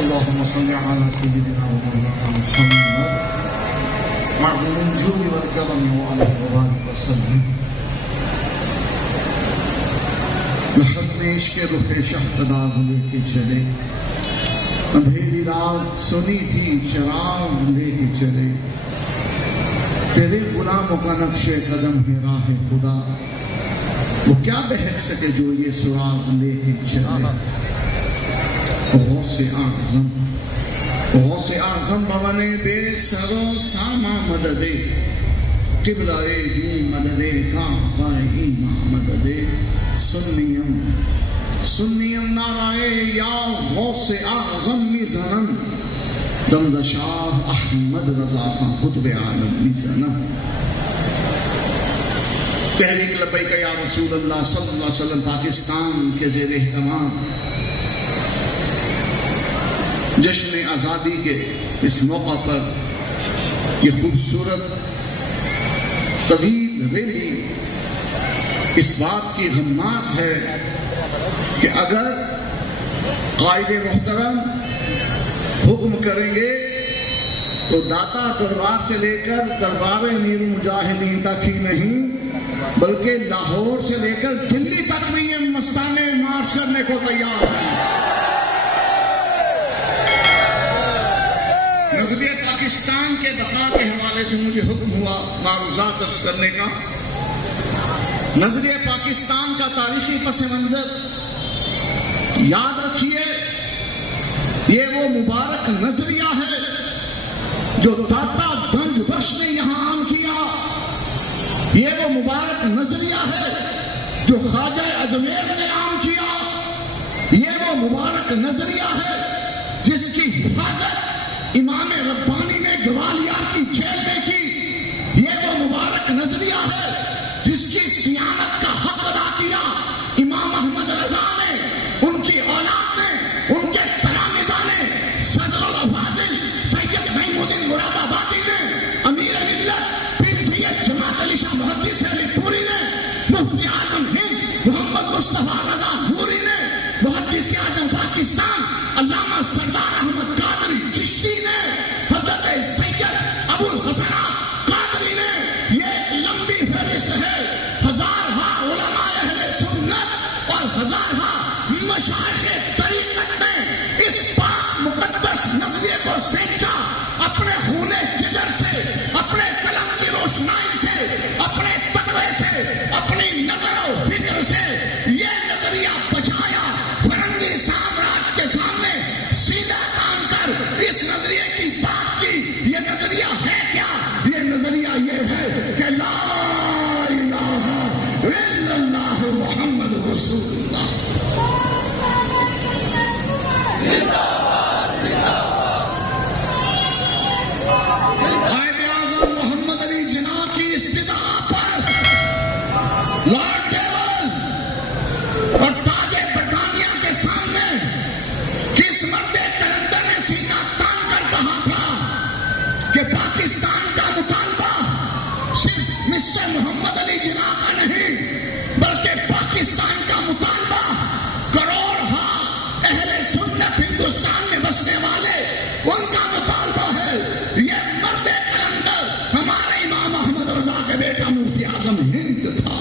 اللهم صل على سيدنا ومولانا محمد معظم الجود والكرم وعلى وبارك وسلم. لحد میں عشق رخ شہزادہ لے کے چلے، اندھیری رات سنی تھی چراغ لے کے چلے، تیرے غلاموں کا نقش قدم ہے راہ خدا، وہ کیا بہک سکے جو یہ سراغ لے کے چلے. غوث اعظم بونے بے سرو ساما مددے، قبلہ دی مددے کعبہ ایماں مددے، سنیم نعرہ یا غوث اعظم میزنم، دمز شاہ احمد رضا خان قطب عالم میزنم. تحریک لبیک یا رسول اللہ صلی اللہ علیہ وسلم پاکستان کے زیر اہتمام جشن آزادی کے اس موقع پر یہ خوبصورت طویل ریلی اس بات کی غماز ہے کہ اگر قائد محترم حکم کریں گے تو داتا دربار سے لے کر دربار امیر المجاہدین تک ہی نہیں بلکہ لاہور سے لے کر دلی تک بھی یہ مستانے مارچ کرنے کو تیار ہیں. نظریہ پاکستان کے بقا کے حوالے سے مجھے حکم ہوا معروضات درج کرنے کا. نظریہ پاکستان کا تاریخی پس منظر یاد رکھیے، یہ وہ مبارک نظریہ ہے جو داتا گنج بخش نے یہاں عام کیا. یہ وہ مبارک نظریہ ہے جو خواجہ اجمیر نے عام کیا. یہ وہ مبارک نظریہ ہے جس کی حفاظت امام ربانی نے گوالیار کی جیل میں کی. یہ وہ مبارک نظریہ ہے جس کی صیانت کا حق ادا کیا امام احمد رضا نے، ان کی اولاد نے، ان کے تلامذہ نے، صدر الافاضل سید محمود مراد آبادی نے، امیر ملت پیر سید جماعت علی شاہ محدث علی پوری نے، مفتی اعظم ہند محمد مصطفیٰ رضا نوری نے، محدث اعظم پاکستان علامہ سردار احمد قادری چشتی نے، حضرت سید ابو الحسن قادری نے. یہ ایک لمبی فہرست ہے. ہزارہا علماء اہل سنت اور ہزارہا مشائخ طریقت نے اس پاک مقدس نظریے کو سینچا. اپنے خون جگر سے، اپنے قلم کی روشنائی سے، اپنے تقوی سے، اپنی نظر و فکر سے یہ نظریہ بچایا. فرنگی سامراج کے سامنے سیدھا کام کر اس نظریے کی بات کی. یہ نظریہ ہے کیا؟ یہ نظریہ یہ ہے کہ لا الہ الا اللہ محمد رسول اللہ. قائد اعظم محمد علی جناح کی استدعا پر لارڈ ڈیول اور تاج برطانیہ کے سامنے کس مرد کلندر نے سینہ تان کر کہا تھا کہ پاکستان کا مطالبہ صرف مسٹر محمد علی جناح کا نہیں بلکہ پاکستان کا مطالبہ کروڑ اہل سنت ہندوستان میں بسنے والے ان کا مطالبہ ہے. یہ مرد کلندر ہمارے امام احمد رضا کے بیٹا مفتی اعظم ہند تھا.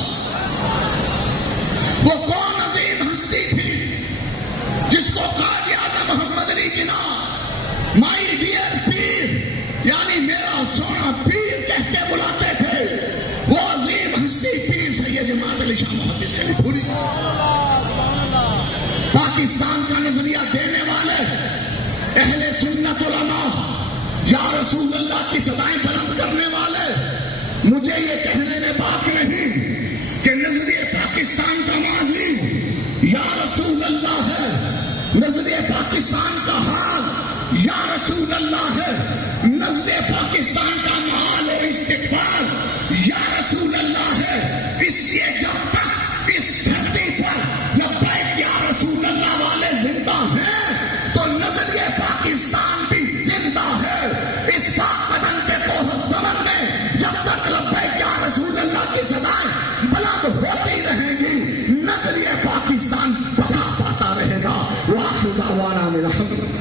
وہ کون عظیم ہستی تھی جس کو قائد اعظم محمد علی جناح مائی ڈیئر پیر یعنی میرا سونا پیر کہہ کے بلاتے تھے. وہ عظیم ہستی پیر سید جماعت علی شاہ محدث علی پوری، پاکستان کا نظریہ دینے والے اہل سنت علماء، یا رسول اللہ کی صدائیں بلند کرنے والے. مجھے یہ کہنے میں بات نہیں کہ نظریہ پاکستان کا ماضی یا رسول اللہ ہے، نظریہ پاکستان کا حال یا رسول اللہ ہے. نظریہ لیے جب تک اس دھرتی پر لبیک یا رسول اللہ والے زندہ ہیں تو نظریہ پاکستان بھی زندہ ہے. اس پاک بدن کے توحد دمن میں جب تک لبیک یا رسول اللہ کی صدائیں بلند ہوتی رہیں گی نظریہ پاکستان بقا پاتا رہے گا. وآخر دعوانا الحمد للہ.